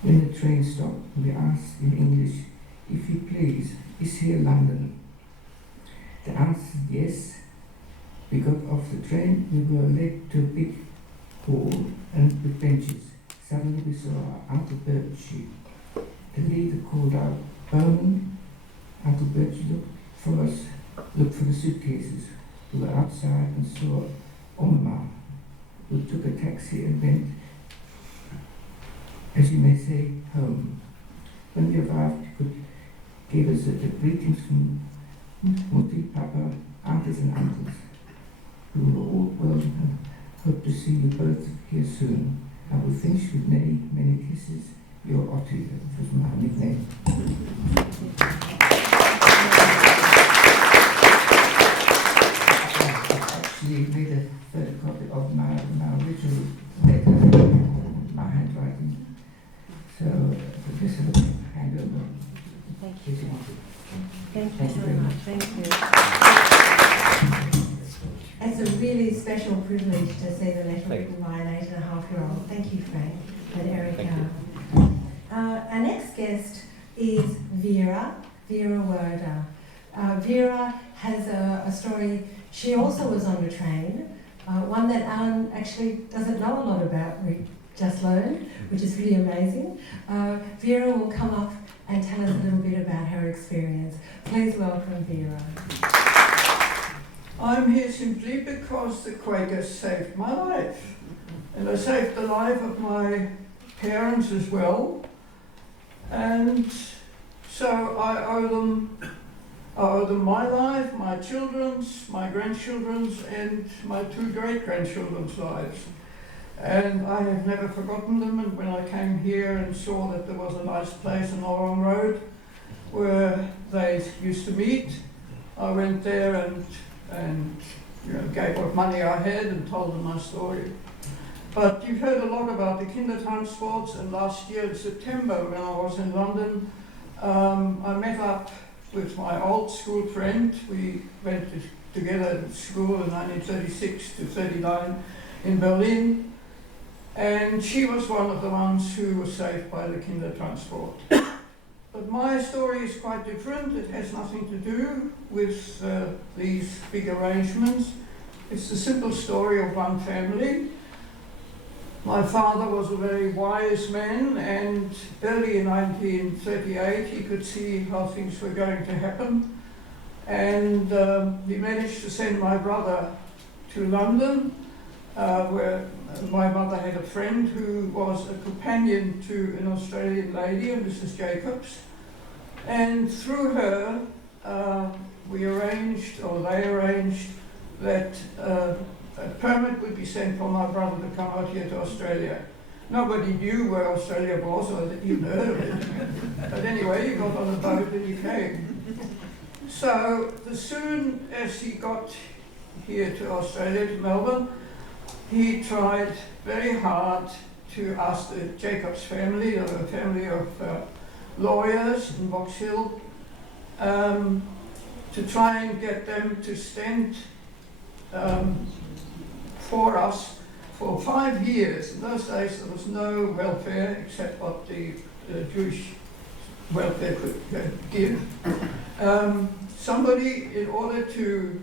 When the train stopped, we asked in English, "If you please, is here London?" The answer is yes. We got off the train, we were led to a big hall and with benches. Suddenly we saw our Uncle Birchie. The leader called out, "Bowman." Uncle Birchie looked for us looked for the suitcases. We were outside and saw Oma, who took a taxi and went, as you may say, home. When we arrived, he gave us the greetings from Mutti, Papa, aunties and uncles. We were all well and hope to see you both here soon. I will finish with many, many kisses. Your Otti, that was my nickname. Actually made a photocopy of my original letter, my handwriting. So this is a handover. Thank If you want it. Thank you Thank you so very much. Thank you. It's a really special privilege to see the letter written by an 8.5-year-old. Thank you, Frank and Erica. Our next guest is Vera Werder. Vera has a story. She also was on the train, one that Alan actually doesn't know a lot about. We just learned, which is really amazing. Vera will come up and tell us a little bit about her experience. Please welcome Vera. I'm here simply because the Quakers saved my life. And they saved the life of my parents as well. And so I owe them my life, my children's, my grandchildren's, and my 2 great-grandchildren's lives. And I have never forgotten them. And when I came here and saw that there was a nice place on Nolan Road where they used to meet, I went there and gave what money I had and told them my story. But you've heard a lot about the Kindertransports, and last year in September when I was in London, I met up with my old school friend. We went together to school in 1936 to 39 in Berlin, and she was one of the ones who was saved by the Kindertransport. But my story is quite different. It has nothing to do with these big arrangements. It's the simple story of one family. My father was a very wise man, and early in 1938 he could see how things were going to happen. And he managed to send my brother to London, where my mother had a friend who was a companion to an Australian lady, Mrs. Jacobs. And through her, they arranged that a permit would be sent for my brother to come out here to Australia. Nobody knew where Australia was or even heard of it. But anyway, he got on a boat and he came. So as soon as he got here to Australia, to Melbourne, he tried very hard to ask the Jacobs family, a family of lawyers in Box Hill, to try and get them to stand for us for 5 years. In those days there was no welfare except what the Jewish welfare could give. Somebody, in order to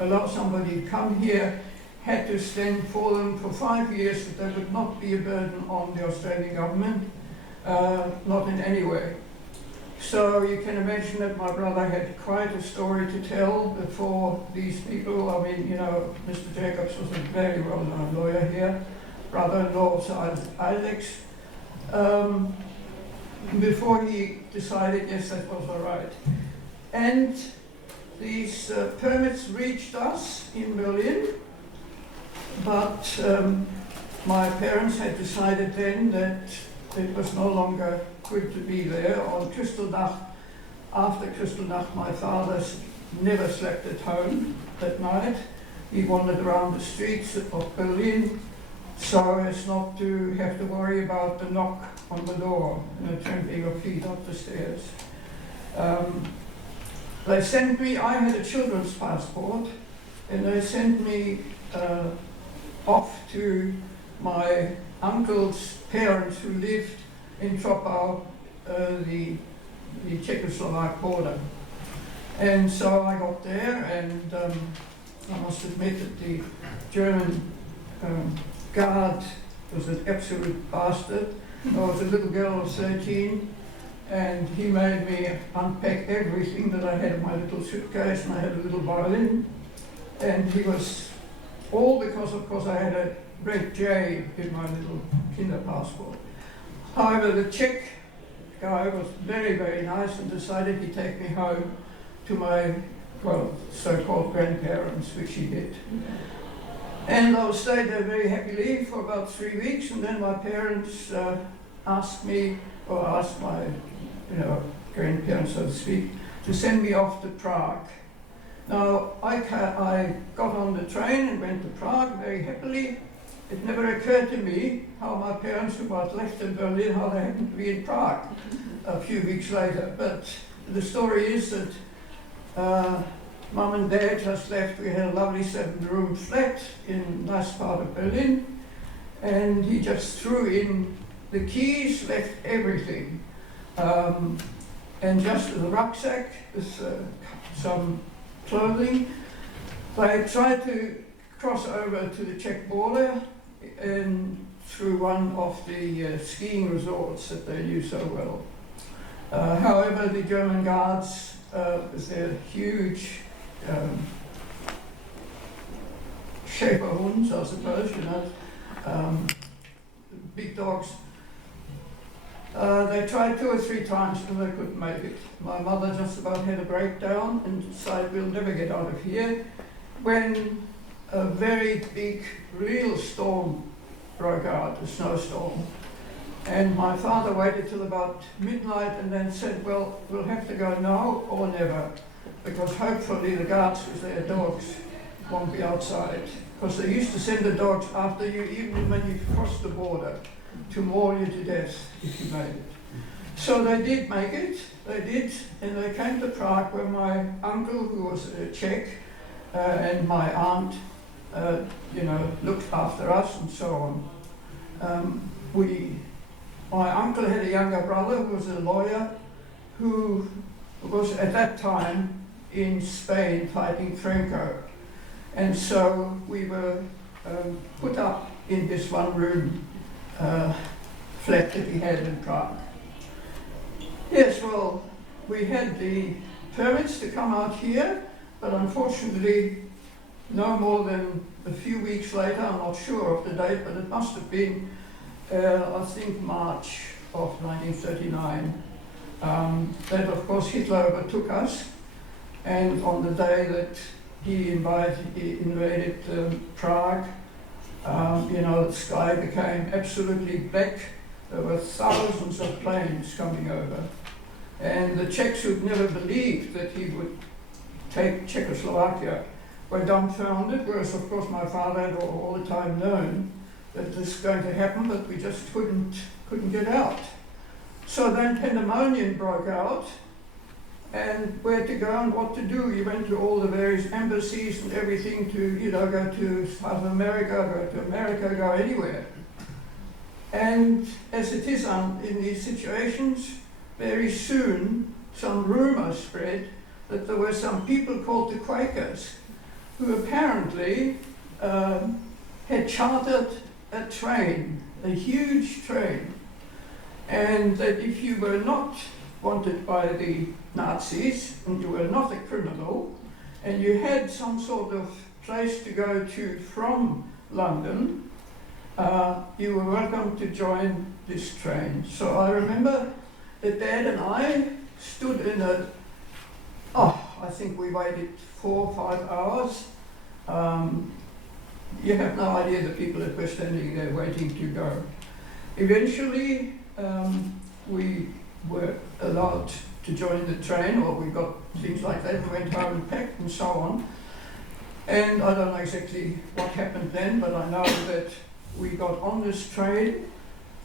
allow somebody to come here, had to stand for them for 5 years that they would not be a burden on the Australian government, not in any way. So you can imagine that my brother had quite a story to tell before these people. I mean, you know, Mr. Jacobs was a very well-known lawyer here, brother-in-law of Sir Isaac's, before he decided, yes, that was all right. And these permits reached us in Berlin, but my parents had decided then that it was no longer good to be there. On Kristallnacht, after Kristallnacht, my father never slept at home that night. He wandered around the streets of Berlin so as not to have to worry about the knock on the door and the tramping of feet up the stairs. They sent me, I had a children's passport, and they sent me off to my uncle's parents who lived in Troppau, the Czechoslovak border. And so I got there, and I must admit that the German guard was an absolute bastard. I was a little girl of 13, and he made me unpack everything that I had in my little suitcase, and I had a little violin, and he was, all because of course I had a red J in my little Kindertransport. However, the Czech guy was very, very nice and decided he'd take me home to my, well, so-called grandparents, which he did. And I stayed there very happily for about 3 weeks, and then my parents asked me, or asked my, grandparents, so to speak, to send me off to Prague. Now, I got on the train and went to Prague very happily. It never occurred to me how my parents, who had left in Berlin, how they happened to be in Prague a few weeks later. But the story is that Mum and Dad just left. We had a lovely 7-room flat in a nice part of Berlin, and he just threw in the keys, left everything, and just a rucksack with some clothing. They tried to cross over to the Czech border and through one of the skiing resorts that they knew so well. However, the German guards, with their huge Schäferhunds, I suppose, big dogs, they tried 2 or 3 times and they couldn't make it. My mother just about had a breakdown and decided we'll never get out of here, when a very big, real storm broke out, a snowstorm. And my father waited till about midnight and then said, well, we'll have to go now or never, because hopefully the guards with their dogs won't be outside. Because they used to send the dogs after you even when you crossed the border to maul you to death if you made it. So they did make it, they did, and they came to Prague where my uncle, who was a Czech, and my aunt, looked after us and so on. My uncle had a younger brother who was a lawyer who was at that time in Spain fighting Franco. And so we were put up in this 1-room flat that he had in Prague. Yes, well, we had the permits to come out here, but unfortunately no more than a few weeks later, I'm not sure of the date, but it must have been, I think, March of 1939, that of course Hitler overtook us, and on the day that he invaded Prague, the sky became absolutely black. There were thousands of planes coming over, and the Czechs, who'd never believed that he would take Czechoslovakia, were dumbfounded, whereas of course my father had all the time known that this was going to happen, but we just couldn't get out. So then pandemonium broke out, and where to go and what to do. You went to all the various embassies and everything to, go to South America, go anywhere. And as it is in these situations, very soon some rumour spread that there were some people called the Quakers who apparently had chartered a train, a huge train, and that if you were not wanted by the Nazis and you were not a criminal and you had some sort of place to go to from London, you were welcome to join this train. So I remember that Dad and I stood in I think we waited 4 or 5 hours. You have no idea the people that were standing there waiting to go. Eventually, we were allowed to join the train, or we got things like that. We went home and packed and so on. And I don't know exactly what happened then, but I know that we got on this train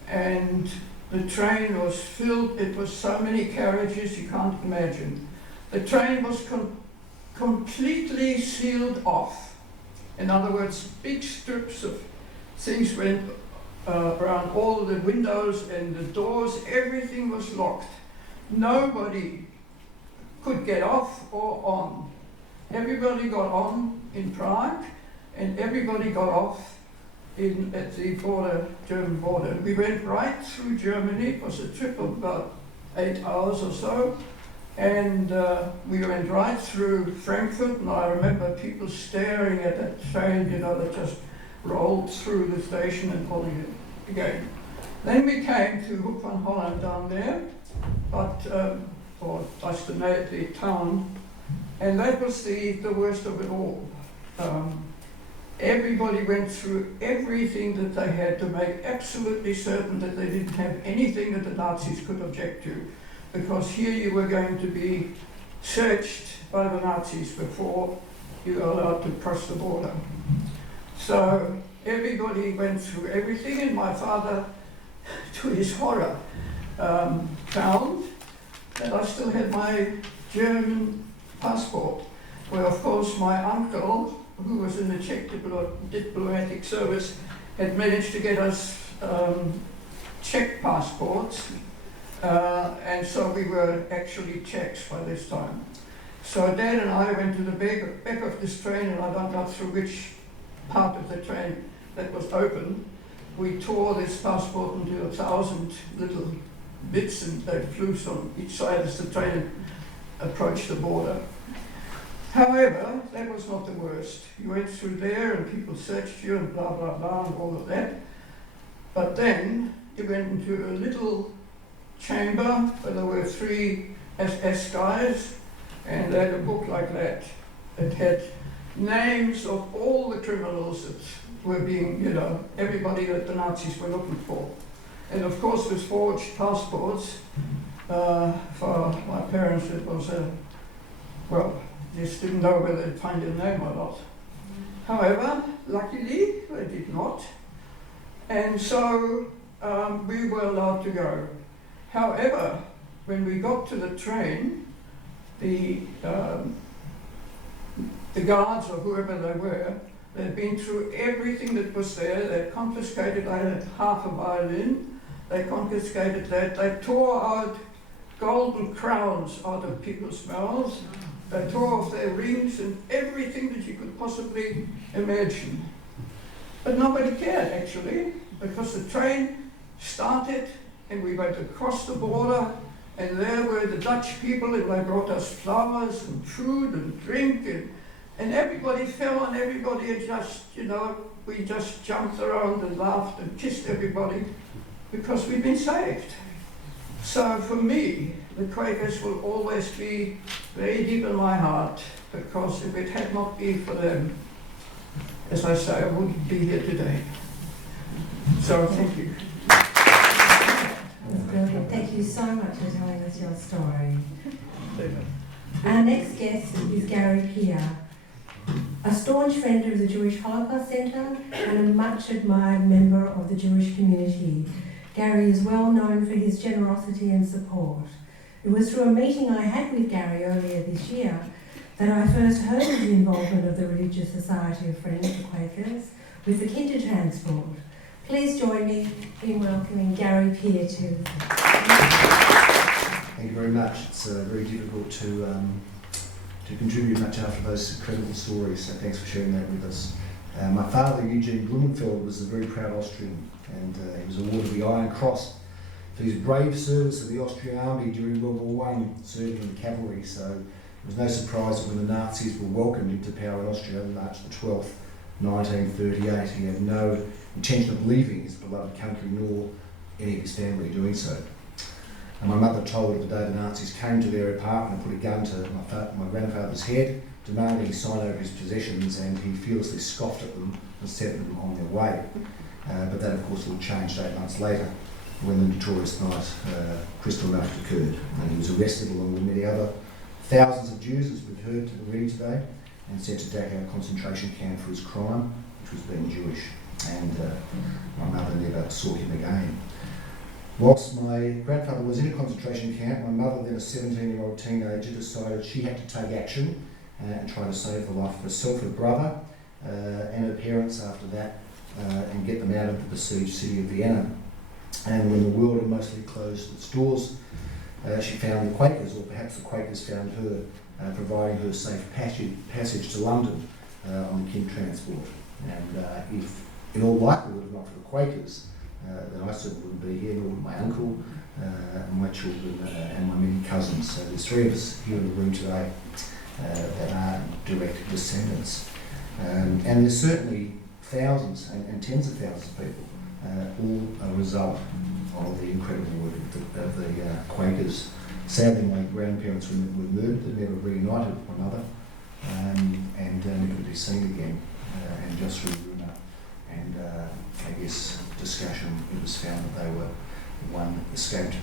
and the train was filled. It was so many carriages you can't imagine. The train was completely sealed off. In other words, big strips of things went around all the windows and the doors. Everything was locked. Nobody could get off or on. Everybody got on in Prague and everybody got off at the border, German border. We went right through Germany. It was a trip of about 8 hours or so. And we went right through Frankfurt, and I remember people staring at that train, you know, that just rolled through the station and on again. Then we came to Hoek van Holland down there, or that's the town, and that was the worst of it all. Everybody went through everything that they had to make absolutely certain that they didn't have anything that the Nazis could object to, because here you were going to be searched by the Nazis before you were allowed to cross the border. So everybody went through everything, and my father, to his horror, found that I still had my German passport, where of course my uncle, who was in the Czech diplomatic service, had managed to get us Czech passports, and so we were actually Czechs by this time. So Dad and I went to the back of this train, and I don't know through which part of the train that was open. We tore this passport into 1,000 little bits, and they flew on each side as the train approached the border. However, that was not the worst. You went through there and people searched you and blah, blah, blah, and all of that. But then you went into a little chamber where there were 3 SS guys, and they had a book like that. It had names of all the criminals that were being, you know, everybody that the Nazis were looking for. And of course, with forged passports, for my parents, it was just didn't know whether they'd find a name or not. However, luckily, they did not. And so we were allowed to go. However, when we got to the train, the guards, or whoever they were, they'd been through everything that was there. They confiscated, I had half a violin. They confiscated that. They tore out golden crowns out of people's mouths. They tore off their rings and everything that you could possibly imagine. But nobody cared, actually, because the train started and we went across the border, and there were the Dutch people, and they brought us flowers and food and drink, and everybody fell on everybody, and just, you know, we just jumped around and laughed and kissed everybody because we'd been saved. So for me, the Quakers will always be very deep in my heart, because if it had not been for them, as I say, I wouldn't be here today. So thank you. That's brilliant. Thank you so much for telling us your story. Our next guest is Gary Peer, a staunch friend of the Jewish Holocaust Centre and a much admired member of the Jewish community. Gary is well known for his generosity and support. It was through a meeting I had with Gary earlier this year that I first heard of the involvement of the Religious Society of Friends, the Quakers, with the Kindertransport. Please join me in welcoming Gary Peer to. Thank you very much. It's very difficult to contribute much after those incredible stories, so thanks for sharing that with us. My father, Eugene Blumenfeld, was a very proud Austrian, and he was awarded the Iron Cross for his brave service of the Austrian army during World War I, serving in the cavalry. So it was no surprise that when the Nazis were welcomed into power in Austria on March the 12th, 1938, he had no intention of leaving his beloved country, nor any of his family doing so. And my mother told of the day the Nazis came to their apartment and put a gun to my grandfather's head, demanding he sign over his possessions, and he fearlessly scoffed at them and sent them on their way. But that, of course, all changed 8 months later, when the notorious night Kristallnacht occurred, and he was arrested along with many other thousands of Jews, as we've heard and read today, and sent to Dachau concentration camp for his crime, which was being Jewish. And my mother never saw him again. Whilst my grandfather was in a concentration camp, my mother, then a 17-year-old teenager, decided she had to take action and try to save the life of herself, her brother, and her parents after that, and get them out of the besieged city of Vienna. And when the world had mostly closed its doors, she found the Quakers, or perhaps the Quakers found her, providing her safe passage to London on the Kindertransport. And if, in all likelihood, not for the Quakers, then I certainly wouldn't be here, nor would my uncle, my children, and my many cousins. So there's 3 of us here in the room today that are direct descendants. And there's certainly thousands and tens of thousands of people, all a result of the incredible work of the Quakers. Sadly, my grandparents were murdered and never reunited with one another, and never to be seen again, and just through rumour and I guess discussion, it was found that they were one killed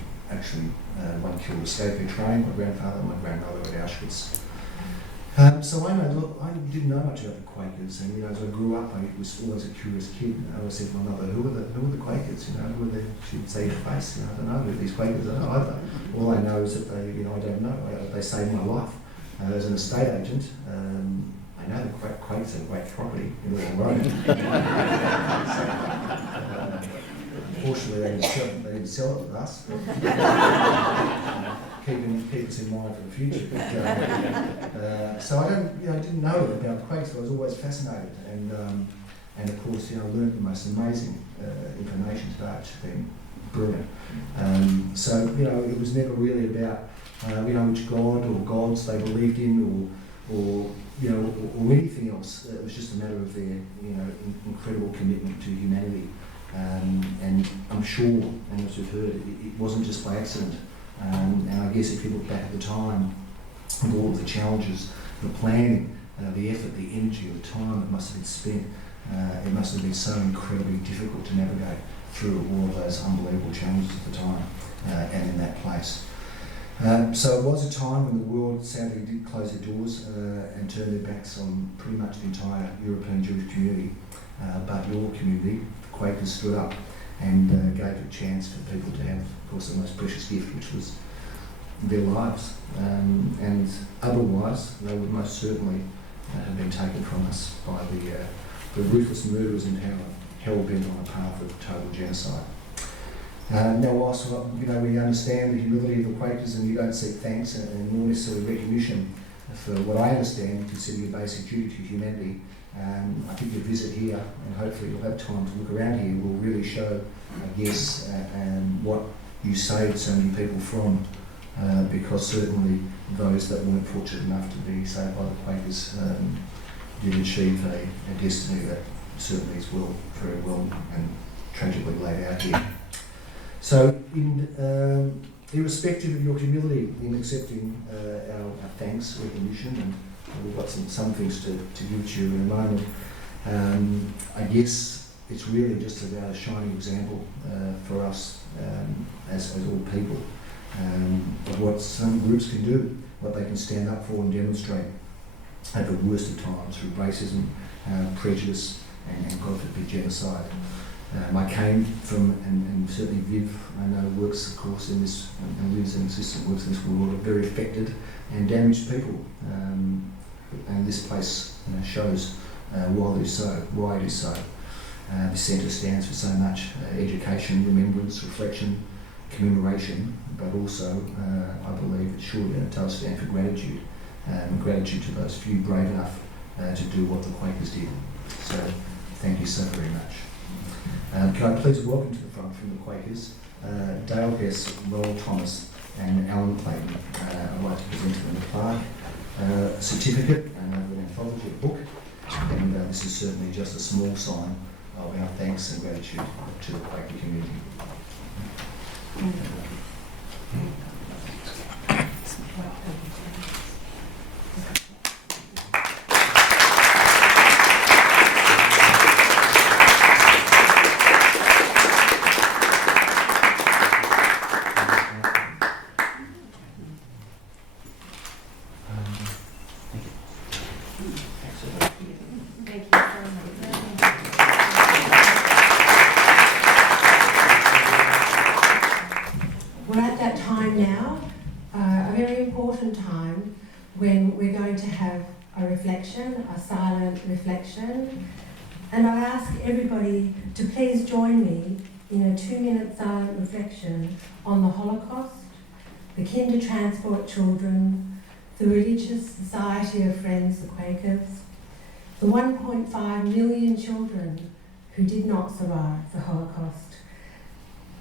escaped their train, my grandfather and my grandmother at Auschwitz. So I didn't know much about the Quakers, and as I grew up, I was always a curious kid. I always said to my mother, "Who are the Quakers? Who are they?" She'd say to face, I don't know who these Quakers are either. All I know is that they, I don't know. They saved my life as an estate agent. I know the Quakers have great property in the road. Unfortunately, they didn't sell it with us. Keep us in mind for the future. But, so I didn't know about Quakers. So I was always fascinated, and of course, learned the most amazing information today. It's been brilliant. So it was never really about which god or gods they believed in, or anything else. It was just a matter of their incredible commitment to humanity. And I'm sure, and as we've heard, it wasn't just by accident. And I guess if you look back at the time, with all of the challenges, the planning, the effort, the energy, the time that must have been spent, it must have been so incredibly difficult to navigate through all of those unbelievable challenges at the time and in that place. So it was a time when the world sadly did close their doors and turn their backs on pretty much the entire European Jewish community. But your community, the Quakers, stood up and gave a chance for people to have, of course, the most precious gift, which was their lives. And otherwise, they would most certainly have been taken from us by the ruthless murderers in power, hell-bent on a path of total genocide. Now, whilst we understand the humility of the Quakers, and you don't seek thanks and nor necessarily recognition for what I understand you consider your basic duty to humanity, I think your visit here, and hopefully you'll have time to look around here, will really show, I guess, what you saved so many people from, because certainly those that weren't fortunate enough to be saved by the Quakers did achieve a destiny that certainly is very well and tragically laid out here. So, irrespective of your humility in accepting our thanks, recognition, and we've got some things to give to you in a moment, I guess it's really just about a shining example for us as all people of what some groups can do, what they can stand up for and demonstrate at the worst of times through racism, prejudice, and God forbid genocide. I came from, and certainly Viv, I know, works, of course, in this, and lives and exists and works in this world of very affected and damaged people. And this place shows why it is so. The centre stands for so much education, remembrance, reflection, commemoration, but also, I believe, it surely does stand for gratitude. Gratitude to those few brave enough to do what the Quakers did. So, thank you so very much. Can I please welcome to the front from the Quakers, Dale Hess, Roel Thomas and Alan Clayton. I'd like to present to them the plaque, a certificate and an anthology book, and this is certainly just a small sign of our thanks and gratitude to the Quaker community. We're at that time now, a very important time when we're going to have a reflection, a silent reflection. And I ask everybody to please join me in a 2-minute silent reflection on the Holocaust, the Kindertransport children, the Religious Society of Friends, the Quakers, the 1.5 million children who did not survive the Holocaust.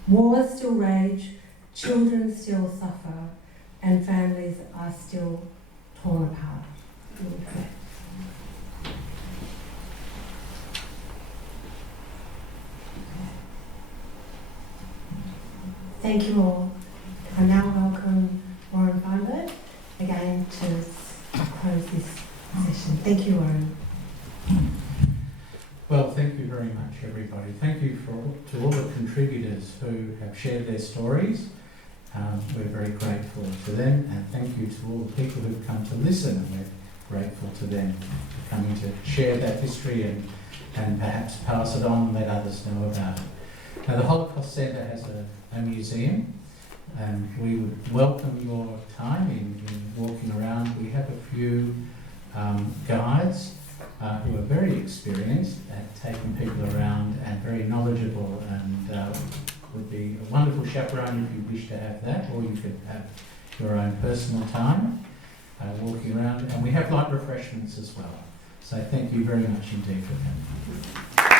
Wars still rage, children still suffer, and families are still torn apart. Okay. Thank you all. I now welcome Warren Feinberg again to close this session. Thank you, Warren. Well, thank you very much, everybody. Thank you to all the contributors who have shared their stories. We're very grateful to them, and thank you to all the people who've come to listen, and we're grateful to them for coming to share that history and perhaps pass it on and let others know about it. Now, the Holocaust Centre has a museum, and we would welcome your time in walking around. We have a few guides who are very experienced at taking people around and very knowledgeable, and would be a wonderful chaperone if you wish to have that, or you could have your own personal time walking around. And we have light refreshments as well. So thank you very much indeed for coming.